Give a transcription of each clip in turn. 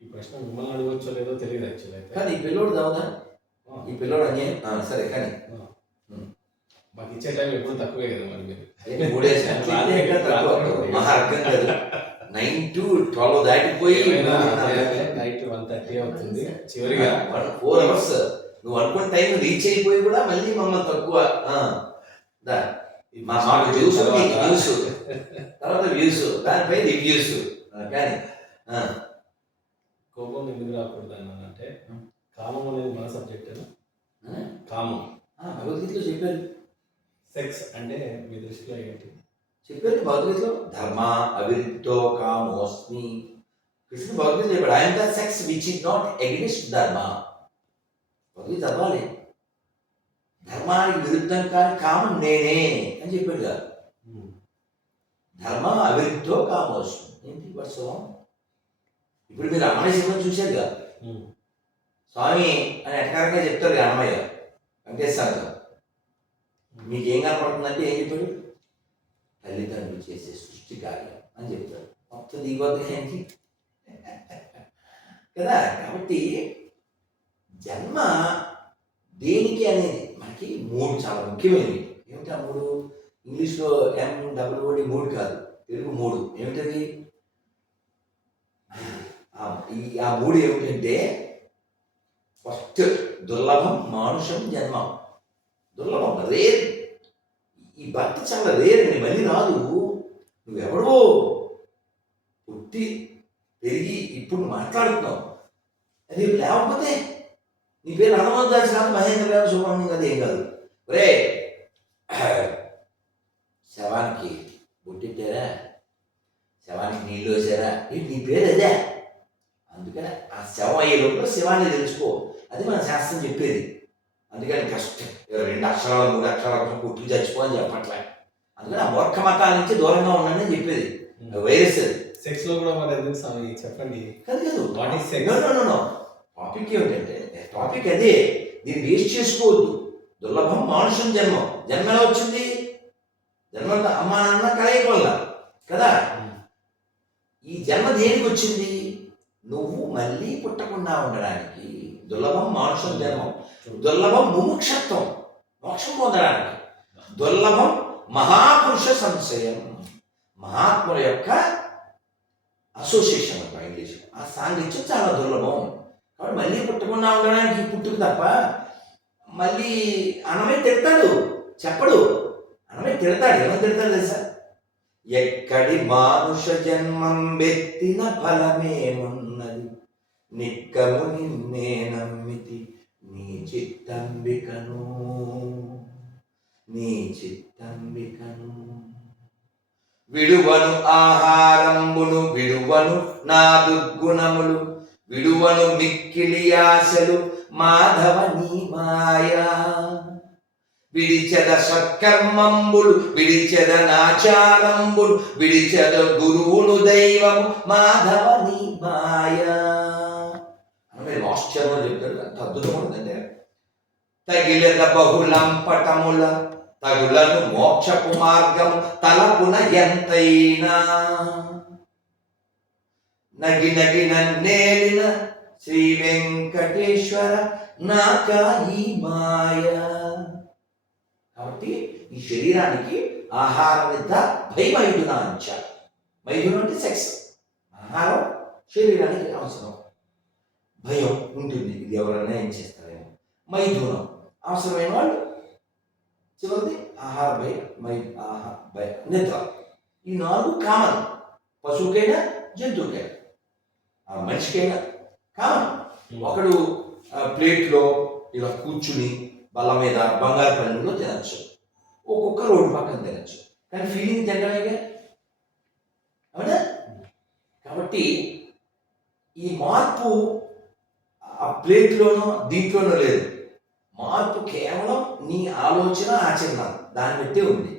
ఈ ప్రశ్న మిమ్మల్ని అడగవచ్చో లేదో తెలియదు యాక్చువల్ అయితే. కానీ ఈ పిల్లోడు దావుదా ఈ పిల్లోడు అని సరే కానీ. మాకు ఇచ్చే టైం ఎప్పుడు తక్కువే కదా మరి మీరు. నైన్ టు ట్వెల్వ్ దాటిపోయి నైట్ వన్ థర్టీ అవుతుంది. చివరిగా. Four hours. నువ్వు అనుకున్న టైం రీచ్ అయిపోయి కూడా మళ్ళీ మమ్మల్ని తక్కువ దా. మాకు వ్యూస్ తర్వాత వ్యూస్ దానిపై రివ్యూస్ కానీ కోపం ఎందుకు రాకూడదు అని అంటే కామం అనేది మన సబ్జెక్ట్ కామం. భగవద్గీతలో చెప్పారు. సెక్స్ అంటే మీ దృష్టిలో ఏంటి? చెప్పారు భగవద్గీతలో ధర్మ అవిరుద్ధో కామోస్మి. కృష్ణుడు భగవద్గీత చెప్పాడు I am the sex which is not against dharma. Bhagavad Gita చదవాలి. ధర్మానికి విరుద్ధం కాని కామం నేనే అని చెప్పాడు కదా. ధర్మ అవిరుద్ధో కామోస్మి. ఏంటి? వర్షం ఇప్పుడు మీరు అన్నమయ్య సినిమా చూశారు కదా. స్వామి అని ఎటకారంగా చెప్తారు కదా అన్నమయ్య వెంకటేశ్వర గారు. మీకు ఏం కనపడుతుందంటే ఏం చెప్పాడు? తల్లిదండ్రులు చేసే సృష్టి కార్యం అని చెప్తాడు. మొత్తం దిగవద్దు ఏంటి? కదా? కాబట్టి జన్మ దేనికి అనేది మనకి మూడు చాలా ముఖ్యమైనవి. ఏమిటి ఆ మూడు? ఇంగ్లీష్లో ఎం డబ్ల్యూ ఓడి మూడు కాదు. తెలుగు మూడు. ఏమిటది? ఈ ఆ మూడు ఏమిటంటే ఫస్ట్ దుర్లభం మానుషం జన్మం. దుర్లభం రేర్. ఈ భర్త చాలా రేర్ అని మళ్ళీ రాదు. నువ్వెవడో? పుట్టి పెరిగి ఇప్పుడు మాట్లాడుతున్నావు. అది లేకపోతే నీ పేరు హనుమంతాజీ కాదు మహేంద్ర గారు సుబ్రహ్మణ్యం కాదు ఏం కాదు. రే శవానికి బుట్టిట్టారా శవానికి నీళ్ళు వేసారా? ఏంటి నీ పేరు అదే? అందుకని ఆ శవం అయ్యే లోపల శివాన్ని తెలుసుకో. అది మన శాస్త్రం చెప్పేది. అందుకని కష్టం రెండు అక్షరాలు మూడు అక్షరాల కోసం పుట్టుకు చచ్చిపో అని చెప్పట్లే. అందుకని ఆ మూర్ఖ మతాల నుంచి దూరంగా ఉండండి అని చెప్పేది. వైరస్ అది. సెక్స్లో కూడా మరి ఎందుకు స్వామి చెప్పండి. కాదు కాదు. నో నో నో టాపిక్ ఏమిటంటే టాపిక్ అదే. దీన్ని వేస్ట్ చేసుకోవద్దు. దుర్లభం మానుషం జన్మం. జన్మ ఎలా వచ్చింది జన్మ అమ్మా నాన్న కలయిక వల్ల కదా ఈ జన్మ దేనికి వచ్చింది నువ్వు మళ్ళీ పుట్టకుండా ఉండడానికి దుర్లభం మానుష జన్మం. దుర్లభం ముముక్షత్వం మోక్షం పొందడానికి. దుర్లభం మహాపురుష సంశయం. మహాత్ముల యొక్క అసోసియేషన్ అంట ఇంగ్లీష్ ఆ సాంగత్యం చాలా దుర్లభం. కాబట్టి మళ్ళీ పుట్టకుండా ఉండడానికి పుట్టుకు తప్ప మళ్ళీ అనమే తిడతాడు. చెప్పడు. అన్నమే తిడతాడు. ఏమని తిడతాడు తెలుసా? ఎక్కడి మానుష జన్మం వెత్తిన ఫలమేమున్నది నిక్కము నిన్నే నమ్మితి నీ చిత్తంబికను. నీ చిత్తంబికను. విడువను ఆహారంబును విడువను నా దుర్గుణములు విడువను మిక్కిలి ఆశలు మాధవ నీ మాయా. విడిచెద సత్కర్మంబులు విడిచెద నాచారంబులు విడిచెద గురువును దైవము మాధవ నీ మాయా. అంటే ఆశ్చర్యం చెప్తాడు. అంత అద్భుతం ఉందంటే తగిలద బహుళం తగులను మోక్షపు మార్గం తలపున ఎంతైనా. నగి నగి నన్నేలిన శ్రీ వెంకటేశ్వర నాకా ఈ మాయా. కాబట్టి ఈ శరీరానికి ఆహారం నిద్ర భయమైదునా అంచ మైదునం అంటే సెక్స్ ఆహారం శరీరానికి అవసరం. భయం ఉంటుంది. ఇది ఎవరైనా ఏం చేస్తారేమో. మైథునం అవసరమైన వాళ్ళు చివరిది ఆహార భయ మై ఆహార భయ నిద్ర. ఈ నాలుగు కామన్ పశువుకైనా జంతువుకైనా. ఆ మనిషికైనా కామన్ ఒకడు ఆ, ప్లేట్లో ఇలా కూర్చుని బల్ల మీద బంగారు పళ్ళెంలో తినచ్చు. ఒక్కొక్క రోడ్డు పక్కన తినచ్చు. కానీ ఫీలింగ్ తినడమేగా అవునా? కాబట్టి ఈ మార్పు ఆ ప్లేట్లోనో దీంట్లోనో లేదు. మార్పు కేవలం నీ ఆలోచన ఆచరణ. దాన్ని బట్టే ఉంది.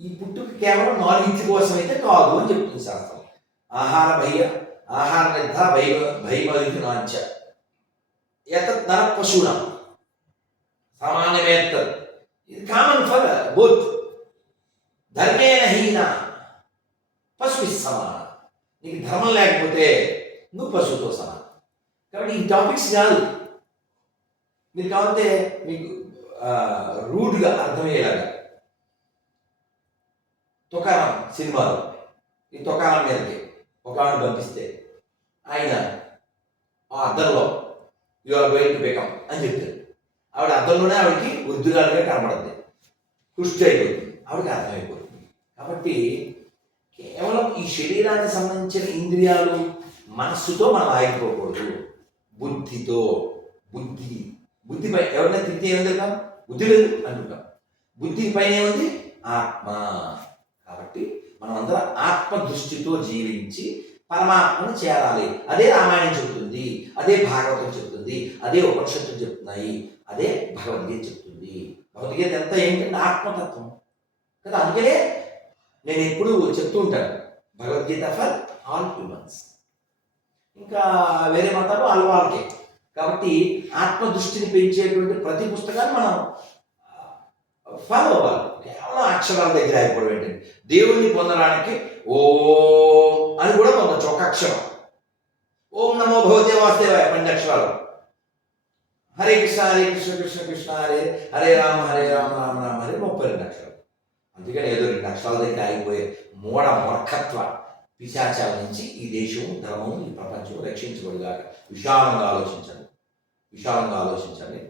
ఈ పుట్టుక కేవలం నాలెడ్జ్ కోసం అయితే కాదు అని చెప్తుంది శాస్త్రం. ఆహార భయ ఆహార నిద్ర భయ భయమలికి నాంచ ఎత నర పశువున సమానమేత్త ఇది కామన్ ఫర్ బోత్. ధర్మేణ హీన. పశువి సమాన. నీకు ధర్మం లేకపోతే నువ్వు పశువుతో సమానం. కాబట్టి ఈ టాపిక్స్ కాదు. మీరు కావాలంటే మీకు రూడ్గా అర్థమయ్యేలాగా. తుకారం సినిమాలో. ఈ తుకారం మీదకి ఒక ఆవిడ పంపిస్తే ఆయన ఆ అద్దంలో you are going to become అని చెప్తారు. ఆవిడ అద్దంలోనే ఆవిడకి వృద్ధురాలుగా కనబడుతుంది కుష్టి అయిపోతుంది ఆవిడకి అర్థమైపోతుంది కాబట్టి కేవలం ఈ శరీరానికి సంబంధించిన ఇంద్రియాలు మనస్సుతో మనం ఆగిపోకూడదు. బుద్ధితో బుద్ధి బుద్ధిపై ఎవరైనా తిరిగితే ఏమంటాం బుద్ధి లేదు అంటుంటాం బుద్ధి పైన ఏముంది? ఆత్మ. కాబట్టి మనం అందరం ఆత్మ దృష్టితో జీవించి పరమాత్మను చేరాలి. అదే రామాయణం చెబుతుంది. అదే భాగవతం చెబుతుంది. అదే ఉపనిషత్తులు చెప్తున్నాయి అదే భగవద్గీత చెప్తుంది. భగవద్గీత ఎంత ఏంటంటే ఆత్మతత్వం. కదా అందుకనే నేను ఎప్పుడు చెప్తూ ఉంటాను భగవద్గీత ఫర్ ఆల్ హ్యూమన్స్. ఇంకా వేరే మతాలు వాళ్ళ వాళ్ళకే కాబట్టి ఆత్మ దృష్టిని పెంచేటువంటి ప్రతి పుస్తకాన్ని మనం ఫాలో అవ్వాలి. కేవలం అక్షరాల దగ్గర అయిపోవడం ఏంటంటే దేవుణ్ణి పొందడానికి ఓం అని కూడా పొందొచ్చు ఒక అక్షరం. ఓం నమో భగవతే వాసుదేవాయ పన్నెండు అక్షరాలు. హరే కృష్ణ హరే కృష్ణ కృష్ణ కృష్ణ హరే హరే రామ హరే రామ రామ రామ హరే ముప్పై రెండు అక్షరాలు. అందుకని ఏదో రెండు అక్షరాల దగ్గర ఆగిపోయే మూఢ మూర్ఖత్వ పిశాచాల నుంచి ఈ దేశం ధర్మం ఈ ప్రపంచం రక్షించబడిగాక విశాలంగా ఆలోచించండి. విశాలంగా ఆలోచించండి.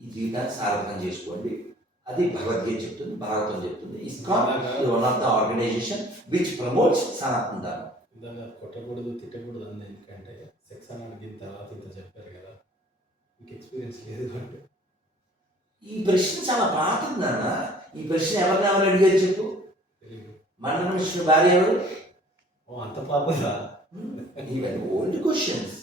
ఈ జీవితాన్ని సార్థకం చేసుకోండి. అది భగవద్గీత చెప్తుంది భారతం చెప్తుంది. ISKCON one of the organisation which promotes Sanatana Dharmam. కొట్టకూడదు తిట్టకూడదు ఎందుకంటే సెక్స్ అని తర్వాత ఇంత చెప్పారు. ఎక్స్పీరియన్స్ లేదు అంటే. ఈ ప్రశ్న చాలా పాతది నాన్న. ఈ ప్రశ్న ఎవరిని ఎవరు అడిగారు చెప్పు? మండల మిశ్ర భార్య ఎవరు? ఓ అంత పాపదా? ఇవన్నీ ఓల్డ్ క్వశ్చన్స్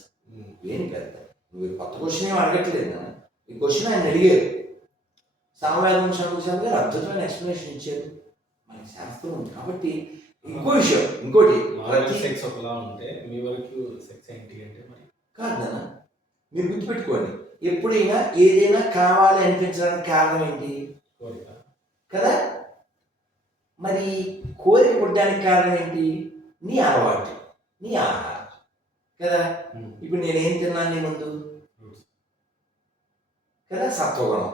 ఏం పెద్ద? నువ్వు కొత్త క్వశ్చన్ ఏం అడగట్లేదు నాన్న. ఈ క్వశ్చన్ ఆయన అడిగారు. సామవేదం శంకర్ గారు అద్భుతమైన ఎక్స్ప్లెనేషన్ ఇచ్చారు. మనకి శాస్త్రం ఉంది కాబట్టి ఇంకో విషయం ఇంకోటి సెక్స్ ఒకలా ఉంటే మీ వరకు సెక్స్ ఏంటి అంటే మరి? కాదు నాన్న. మీరు గుర్తుపెట్టుకోండి. ఎప్పుడైనా ఏదైనా కావాలి అనిపించడానికి కారణం ఏంటి? కోరిక. కదా? మరి కోరిక పుట్టడానికి కారణం ఏంటి? నీ అలవాటు నీ ఆహారం. కదా? ఇప్పుడు నేనేం తిన్నాను నీ ముందు? కదా? సత్వగుణం.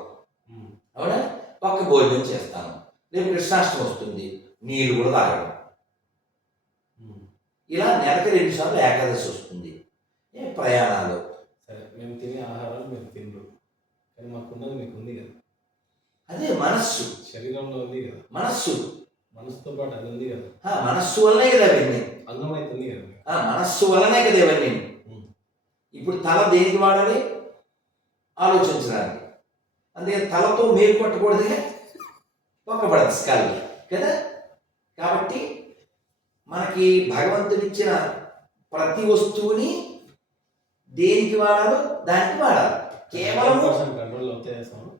అవునా? పక్క భోజనం చేస్తాను. రేపు కృష్ణాష్టమి వస్తుంది. నీళ్ళు కూడా తాగడం ఇలా నెలకి రెండు సార్లు ఏకాదశి వస్తుంది. ప్రయాణాలు సరే మేము తినే ఆహారం మీరు తినరు కానీ మాకున్నది మీకు ఉంది కదా. అదే మనస్సు. శరీరంలో ఉంది కదా. మనస్సు. మనసుతో పాటు అది ఉంది కదా. మనస్సు వల్లనే కదా అవన్నీ అంగం అవుతుంది కదా మనస్సు వల్లనే కదా ఇవన్నీ. ఇప్పుడు తల దేనికి వాడాలి? ఆలోచించడానికి. అందుకని తలతో మేలు కొట్టకూడదుగా ఒక్కబడదు స్కల్ కదా? కాబట్టి మనకి భగవంతుడిచ్చిన ప్రతి వస్తువుని దేనికి వాడాలో దానికి వాడాలి. కేవలము అసలు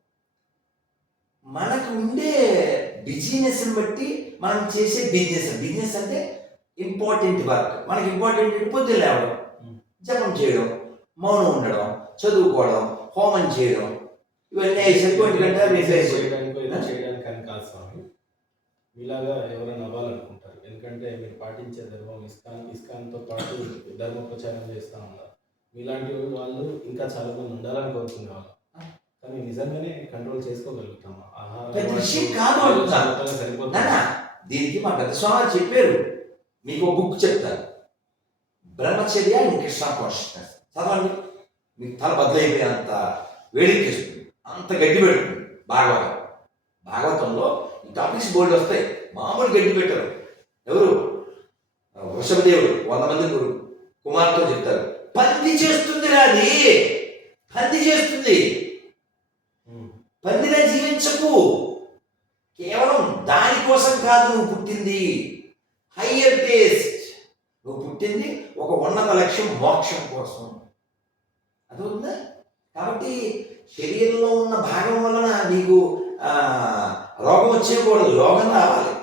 మనకు ఉండే బిజినెస్ని బట్టి మనం చేసే బిజినెస్. బిజినెస్ అంటే ఇంపార్టెంట్ వర్క్. మనకి ఇంపార్టెంట్ పొద్దున్న లేవడం Hmm. జపం చేయడం మౌనం ఉండడం చదువుకోవడం హోమం చేయడం. ఇవన్నీ అయ్యేసరికి ఒంటి గంట రెండు అయిపోయి చేయడానికి అని కాదు స్వామి. మీలాగా ఎవరైనా అవ్వాలనుకుంటారు ఎందుకంటే మీరు పాటించే ధర్మం ఇస్కాన్ ఇస్కాన్తో పాటు ధర్మ ప్రచారం చేస్తూ ఉన్నారు. మీలాంటి వాళ్ళు ఇంకా చాలా మంది ఉండాలని కోరుకునేవాళ్ళు కానీ నిజంగానే కంట్రోల్ చేసుకోగలుగుతాం. ఆహారం పెద్ద విషయం కాదు సరిపోతుంది. దీనికి మా పెద్ద స్వామి చెప్పారు. మీకు ఒక బుక్ చెప్తారు బ్రహ్మచర్య ఇన్ కృష్ణ కాన్షియస్నెస్ చదవండి. మీకు తల బద్దలైపోయేంత వేడెక్కిస్తుంది అంత గడ్డి పెడుతుంది భాగవతం. భాగవతంలో ఈ టాపిక్స్ బోర్డు వస్తాయి. మామూలు గడ్డి పెట్టరు. ఎవరు? వృషభదేవుడు వంద మంది గురు కుమార్తో చెప్తారు. పంది చేస్తుంది రాది పంది చేస్తుంది. పందిగా జీవించకు. కేవలం దానికోసం కాదు నువ్వు పుట్టింది. హయ్యర్ టేస్ట్ నువ్వు పుట్టింది ఒక ఉన్నత లక్ష్యం మోక్షం కోసం. అదవుతుందా కాబట్టి శరీరంలో ఉన్న భాగం వలన నీకు రోగం వచ్చేయకూడదు రోగం రావాలి.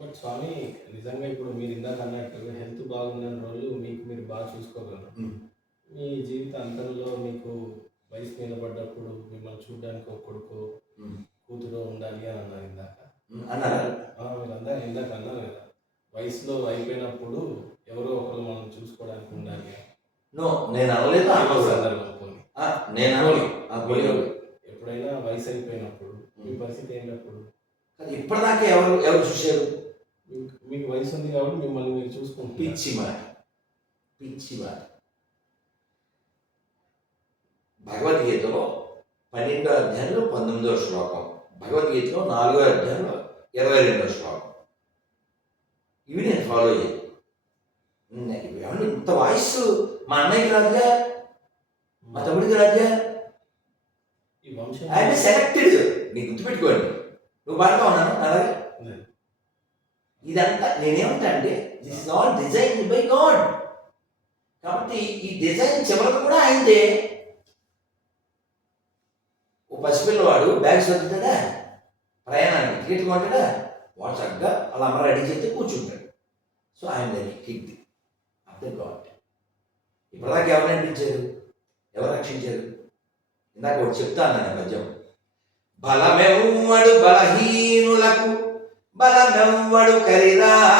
బట్ స్వామి నిజంగా ఇప్పుడు మీరు ఇందాక అన్నట్టు హెల్త్ బాగున్న రోజులు మీకు మీరు బాగా చూసుకోగలరు. మీ జీవిత అంతంలో మీకు వయసు మీద పడ్డప్పుడు మిమ్మల్ని చూడడానికి ఒక కొడుకు. కూతురు ఉండాలి అని అన్నారు ఇందాక. మీరు అందరూ ఇందాక అన్నారు కదా. వయసులో అయిపోయినప్పుడు ఎవరో ఒకరు మనం చూసుకోవడానికి ఉండాలి. నో నేను అనలేదు నేను అనలేదు. ఎప్పుడైనా వయసు అయిపోయినప్పుడు మీ పరిస్థితి అది ఇప్పటిదాకా ఎవరు ఎవరు చూశారు మీకు- వయసు ఉంది కాబట్టి మిమ్మల్ని మీరు చూసుకుంటున్నారు. పిచ్చి మాట. పిచ్చి మాట. భగవద్గీతలో పన్నెండో అధ్యాయంలో పంతొమ్మిదో శ్లోకం. భగవద్గీతలో నాలుగో అధ్యాయంలో ఇరవై రెండో శ్లోకం. ఇవి నేను ఫాలో అయ్యాను ఇంత వాయిస్ మా అన్నయ్యకి రాదుగా? మా తమ్ముడికి రాదుగా? ఆయన సెలెక్టెడ్ నీకు గుర్తుపెట్టుకోండి. నువ్వు పాడుతా ఉన్నాను అలాగే. ఇదంతా నేనేమంటా అంటే this not design by God కాబట్టి ఈ డిజైన్ చివరికి కూడా అయిందే ప్రయాణానికి టికెట్ వాడు చక్కగా అలా అమ్మ రెడీ చేస్తే కూర్చుంటాడు. సో ఆయన దగ్గర కిక్ ఆఫ్ ద గాడ్ ఇప్పటిదాకా ఎవరు నడిపించారు ఎవరు రక్షించారు? ఇందాక ఒకటి చెప్తాను నేను మద్యం బలమెవ్వడు బలహీనులకు బలమెవ్వడు కరిరాజుకును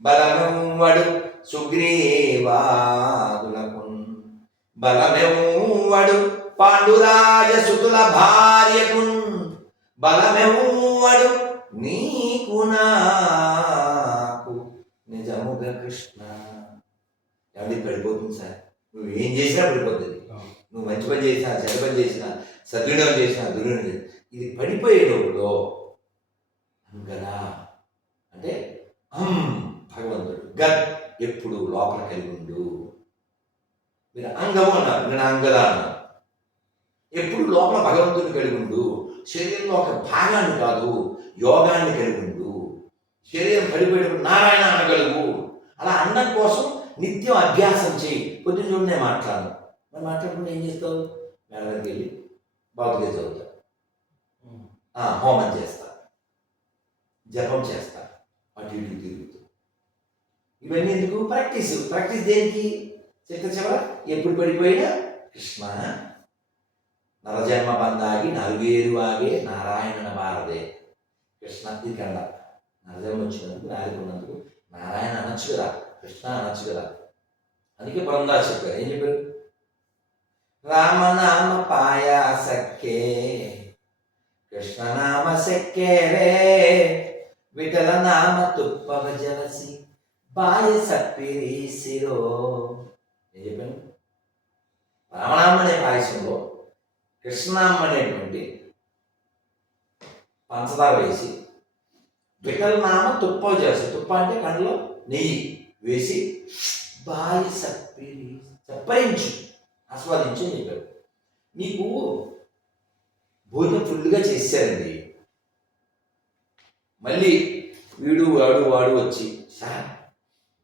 బలమెవ్వడు సుగ్రీవాదులకు. బలమెవ్వడు పాండురాజ సుతుల భార్యకు. బలమెవ్వడు నీకు నాకు. నిజముగా కృష్ణ. ఎవరి పడిపోతుంది సార్. నువ్వు ఏం చేసినా పడిపోతుంది. నువ్వు మంచి పని చేసినా చెడ్డ పని చేసినా సద్వినియోగం చేసినా దుర్వినియోగం చేసినా ఇది పడిపోయే లోపల అంగదా అంటే అం భగవంతుడు గద్ ఎప్పుడు లోపల కలిగి ఉండు. మీరు అంగము అన్నారు నేను అంగద అన్నారు ఎప్పుడు లోపల భగవంతుని కలిగి ఉండు. శరీరంలో ఒక భాగాన్ని కాదు యోగాన్ని కలిగి ఉండు. శరీరం పడిపోయేటప్పుడు నారాయణ అనగలుగు అలా అన్నం కోసం నిత్యం అభ్యాసం చేయి. పొద్దున్న చూడు నేను మాట్లాడను. మరి మాట్లాడకుండా ఏం చేస్తావు? మేడం దగ్గరికి వెళ్ళి బాగుగా చదువుతా హోమం చేస్తా. జపం చేస్తా. అటు ఇటు తిరుగుతూ. ఇవన్నీ ఎందుకు? ప్రాక్టీస్. ప్రాక్టీస్ దేనికి? చిత్త చివర ఎప్పుడు పడిపోయినా కృష్ణ నరజన్మ బంధాగి నలుగేరు ఆగే నారాయణ భారదే కృష్ణ ఇది కండ నరజన్మ వచ్చినందుకు నాలుగున్నందుకు నారాయణ అనొచ్చు కదా కృష్ణ అనొచ్చు కదా అందుకే బృందా చెప్పారు. ఏం చెప్పారు? రామనామ పాయా పాయాసక్కే కృష్ణనామ సెక్కేరే విఠల నామ తుప్పవ జలసి బాయ సప్పిరీసిరో ఏం చెప్పాను రామనామ అనే పాయసంలో కృష్ణనామ అనేటువంటి పంచదార వేసి వికల్నామ నామ తుప్ప చేసి తుప్ప అంటే కండలో నెయ్యి వేసి బాయి సప్పి సప్పరించు ఆస్వాదించు అని చెప్పారు. మీకు భోజనం ఫుల్గా చేశారండి మళ్ళీ వీడు వాడు వాడు వచ్చి సార్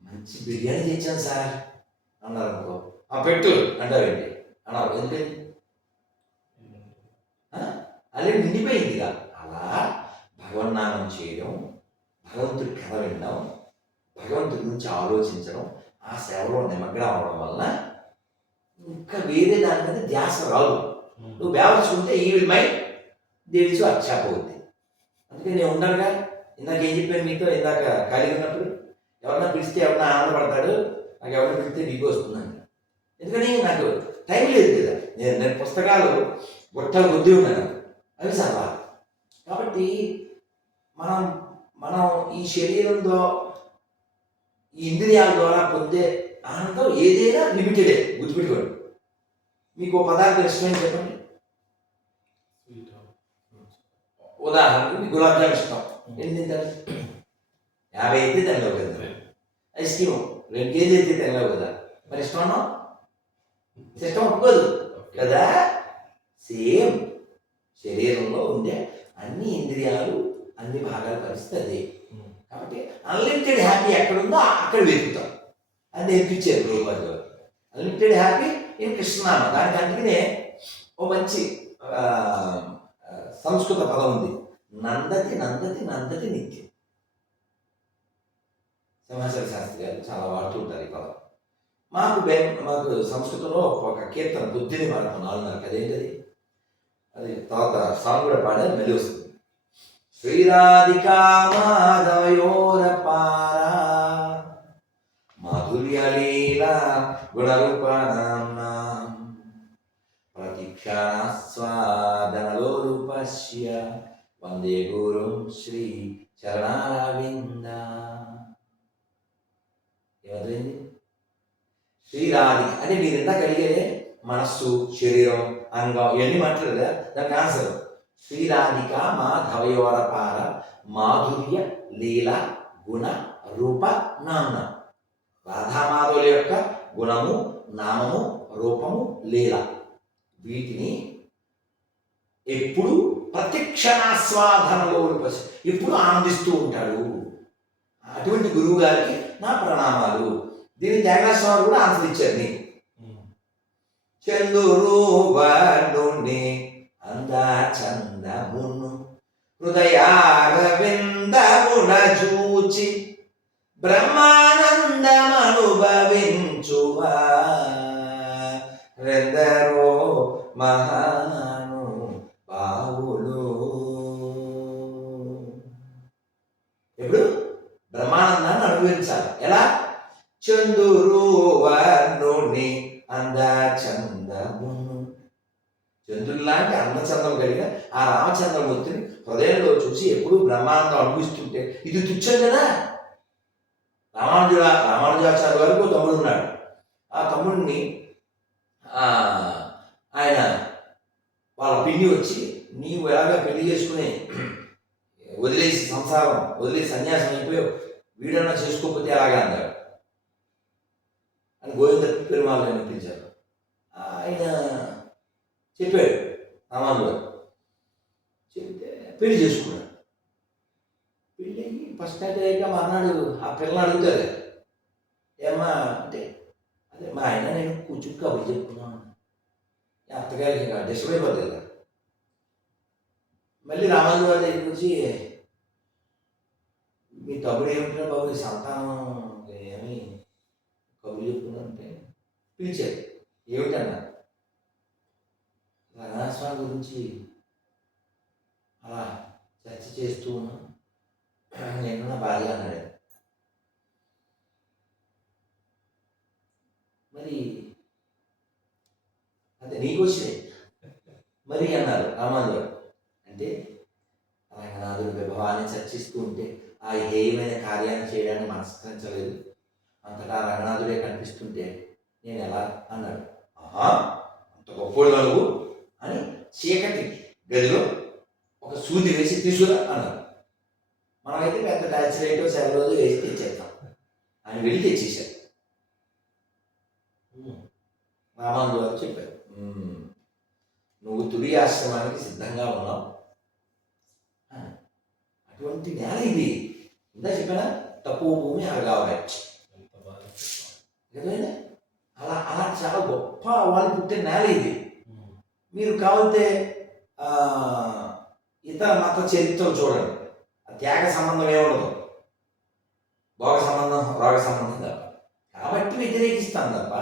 మంచి బిర్యానీ తెచ్చాను సార్. అన్నారు అనుకో ఆ పెట్టు అంటావేంటి అన్నారు. ఎందుకని? అలా నిండిపోయిందిగా. అలా భగవన్నామం చేయడం భగవంతుడి కథ వినడం భగవంతుడి గురించి ఆలోచించడం ఆ సేవలో నిమగ్నం అవడం వల్ల ఇంకా వేరే దాని మీద ధ్యాస రాదు. నువ్వు వ్యాపించుకుంటే ఈ మై దేవిచు అక్షాపోద్ది అందుకే నేను ఉన్నానుగా. ఇందాక ఏం చెప్పాను మీతో? ఇందాక ఖాళీ ఉన్నప్పుడు? ఎవరన్నా పిలిస్తే ఎవరన్నా ఆనందపడతాడు? నాకు ఎవరైనా పిలిస్తే నీకు వస్తుందని ఎందుకని నాకు టైం లేదు కదా. నేను నేను పుస్తకాలు గుట్టలు బుద్ధి ఉన్నాను. అవి చదవాలి. కాబట్టి మనం మనం ఈ శరీరంతో ఈ ఇంద్రియాల ద్వారా పొందే ఆనందం ఏదైనా లిమిటెడే గుర్తుపెట్టుకోండి. మీకు ఓ పదార్థం ఇష్టమని చెప్పండి. ఉదాహరణకి ఉదాహరణకు మీకు గులాబ్ జామ్ ఇష్టం. ఎన్ని తింటారు? యాభై అయితే తినలేవు కదా. ఐస్ క్రీమ్ రెండు కేజీ అయితే తినలేవు కదా. మరి ఇష్టం అన్నావు ఇష్టం ఒప్పుకోదు కదా? సేమ్. శరీరంలో ఉండే అన్ని ఇంద్రియాలు అన్ని భాగాల పరిస్థితి అదే ఉమ్. కాబట్టి అన్లిమిటెడ్ హ్యాపీ ఎక్కడుందో అక్కడ వెతుకుతాం. అది నేర్పించారు గారు అన్లిమిటెడ్ హ్యాపీ ఇన్ కృష్ణనామ దానికి అందుకనే ఓ మంచి సంస్కృత పదం ఉంది. నందతి నందతి నందతి నిత్యం. సింహాచల శాస్త్రి గారు చాలా వాడుతుంటారు ఈ పదం. మాకు మాకు సంస్కృతంలో ఒక కీర్తన బుద్ధిని వాడుతున్నాను నాకు అదేంటది అది తర్వాత సాంగ్ కూడా పాడారు మళ్ళీ వస్తుంది. శ్రీరాధికా మాధవయోర పారా మాధుర్య మాధవయోరపార మాధుర్యలీల గుణరూపనాంనా ప్రతిక్షాస్వాదనలోరుపశ్య వందే గురుం శ్రీ చరణారవింద. ఏమర్థమైంది? శ్రీరాధిక అంటే మీరు ఎంత కలిగేదే మనస్సు శరీరం అంగం ఇవన్నీ మాట్లాడదు దానికి ఆన్సర్ శ్రీరాధిక మాధవయోరపార మాధుర్య లీల గుణ రూప నామ. రాధామాధవుల యొక్క గుణము నామము రూపము లీల. వీటిని ఎప్పుడు ప్రత్యక్షణాస్వాదనలో ఎప్పుడు ఆనందిస్తూ ఉంటాడు. అటువంటి గురువు గారికి నా ప్రణామాలు. దీని త్యాగరాజస్వామి కూడా ఆనందించారు నీకు చందురు వర్ణుని అందా చందమును. హృదయారవిందమున చూచి బ్రహ్మానందమనుభవించువా రెందరో మహాను బావులు. ఇప్పుడు బ్రహ్మానందాన్ని అనుభవించాలి. ఎలా? చందురు వర్ణుని అందా చందమును చంద్రుని లాంటి అందచందం కలిగిన ఆ రామచంద్రమూర్తిని హృదయంలో చూసి ఎప్పుడు బ్రహ్మానందం అనుభవిస్తుంటే ఇది తుచ్చం కదా! రామానుజుల రామానుజాచార్య వరకు తమ్ముడు ఉన్నాడు. ఆ తమ్ముడిని ఆయన వాళ్ళ పిన్ని వచ్చి నీవు ఎలాగా పెళ్ళి చేసుకుని వదిలేసి సంసారం వదిలేసి సన్యాసం అయిపోయావు వీడన్నా చేసుకోకపోతే ఎలాగా? అన్నాడు. అని గోవింద పెరుమాళ్ళు అనిపించారు. ఆయన చెప్పాడు అమాన్ గారు. చెప్తే పెళ్ళి చేసుకున్నాడు. పెళ్ళి అయ్యి ఫస్ట్ నైట్ అయ్యాక మర్నాడు ఆ పిల్లని అడుగుతారు. ఏమా అంటే అదే మా ఆయన నేను కూర్చుని కబుర్ చెప్పుకున్నాను అత్తగారికి ఇంకా డిస్టర్బ్ అయిపోతుంది కదా. మళ్ళీ రామాజు గారి దగ్గరికి వచ్చి మీ తమ్ముడు ఏమిటో బాబు సంతానం ఏమి పిలిచారు. ఏమిటన్నారు? రంగనాథస్వామి గురించి అలా చర్చ చేస్తూ ఉన్నాం నేను నా భార్య అన్నాడు. మరి అదే నీకు వచ్చినాయి మరి అన్నారు రామాను అంటే రంగనాథుడు విభవాన్ని చర్చిస్తూ ఉంటే ఆ హేయమైన కార్యాన్ని చేయడానికి మనస్కరించలేదు. అంతటా రంగనాథుడే కనిపిస్తుంటే నేను ఎలా అన్నాడు. ఆహా అంత గొప్పోడు నువ్వు అని చీకటి గదిలో ఒక సూది వేసి తీసుకురా అన్నారు మనమైతే పెద్ద టార్చ్ లైట్ సెల రోజు వేసి తెచ్చేస్తాం. ఆయన వెళ్ళి తెచ్చేసారు ఉమ్. రామాను గారు చెప్పారు. "మ్మ్. నువ్వు తుడి ఆశ్రమానికి సిద్ధంగా ఉన్నావు. అని. అటువంటి నేల ఇది. ఇందా చెప్పానా? తక్కువ భూమి ఎంత బాగా చెప్పావు. ఏదైనా అలా అలా చాలా గొప్ప వాళ్ళు పుట్టిన నేల ఇది. మీరు కావాలంటే ఇతర మత చరిత్రలు చూడండి. ఆ త్యాగ సంబంధం ఏముండదు. భోగ సంబంధం రోగ సంబంధం తప్ప కాబట్టి వ్యతిరేకిస్తాం తప్ప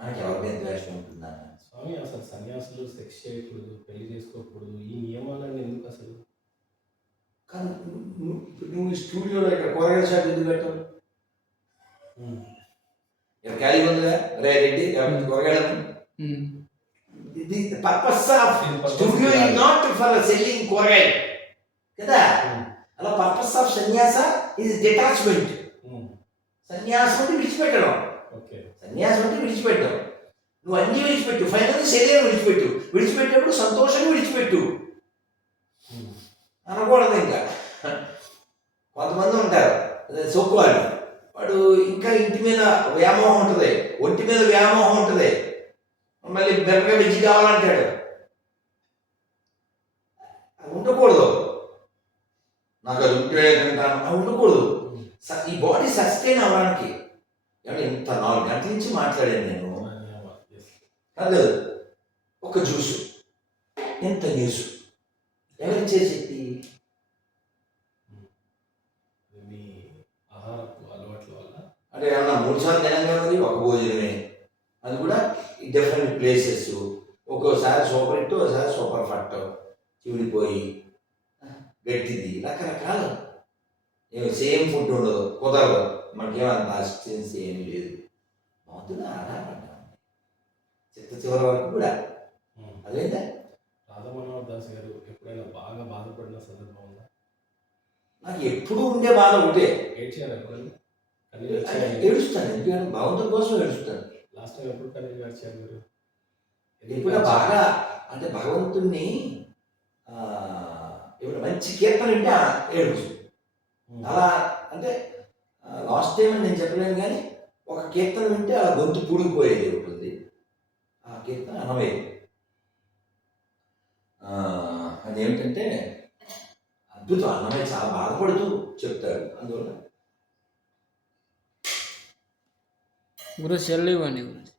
మనకి ఎవరి మీద ద్వేషం ఉంటుందా? స్వామి అసలు సన్యాసులు సెక్స్ చేయకూడదు పెళ్ళి చేసుకోకూడదు ఈ నియమాలన్నీ ఎందుకు అసలు? కానీ నువ్వు- స్టూడియోలో ఇక్కడ కూరగాయల షాప్ ఎందుకు పెట్టావు. ఇక్కడ ఖాళీ ఉందిగా రే రెడ్డి ఎవరికి కూరగాయలు the purpose of studio. Is not for selling కూరగాయలు. కదా? ఉమ్. అలా purpose of sanyasa is detachment um. సన్యాసం అంటే విడిచిపెట్టడం. ఓకే సన్యాసం అంటే విడిచిపెట్టడం. నువ్వు అన్ని విడిచిపెట్టు. ఫైనల్ శరీరం విడిచిపెట్టు. విడిచిపెట్టినప్పుడు విడిచిపెట్టు. ఉమ్. అనకూడదు ఇంకా. కొంతమంది ఉంటారు. అదే సొక్కువాడు వాడు ఇంకా ఇంటి మీద వ్యామోహం ఉంటుంది. ఒంటి మీద వ్యామోహం ఉంటుంది. మళ్ళీ బెరగా వెజ్జి కావాలంటాడు. అది ఉండకూడదు. నాకు అది ఉంటే అంటాను అది ఉండకూడదు. స- ఈ బాడీ సస్టైన్ అవ్వడానికి. ఏమంటే ఇంత నాలుగు గంటల నుంచి మాట్లాడాను నేను. ధన్యవాదాలు. కాదు ఒక జ్యూసు. ఇంత న్యూస్ ఎవరిచ్చే చేసేది? అంటే ఏమన్నా మూడు సార్లు తినంగా ఉంది ఒక భోజనమే. అది కూడా డిఫరెంట్ ప్లేసెస్ ఒక్కోసారి సూపర్ హిట్ ఒకసారి సూపర్ ఫట్ చివిడిపోయి గట్టిది. రకరకాలు. సేమ్ ఫుడ్ ఉండదు కుదరదు. మనకేమంత అసిస్టెన్స్ ఏమీ లేదు. బాగుంటుంది ఆధారపడ్డాం చిత్త చివరి వరకు కూడా. ఉమ్. అదేంటా రాధా మనోహర్ దాస్ గారు ఎప్పుడైనా బాగా బాధపడిన సందర్భం ఉందా? నాకు ఎప్పుడూ ఉండే బాధ ఒకటే. ఏడ్చారు ఎప్పుడైనా? ఏడుస్తాను భగవంతుడి కోసం ఏడుస్తాను లాస్ట్ టైం ఎప్పుడు కన్నీళ్ళు వచ్చారు మీరు? ఇప్పుడు బాగా అంటే భగవంతుణ్ణి ఆ, ఇప్పుడు మంచి కీర్తన ఆ ఏడుపు. అలా అంటే లాస్ట్ టైం నేను చెప్పలేను కానీ ఒక కీర్తన వింటే అలా గొంతు పూడిపోయేది ఉంటుంది. ఆ కీర్తన అనవేది ఆ, అదేమిటంటే అద్భుతం అన్నమయ్య చాలా బాధపడుతూ చెప్తాడు అందువల్ల గురు సెల్ ఇవ్వండి గురు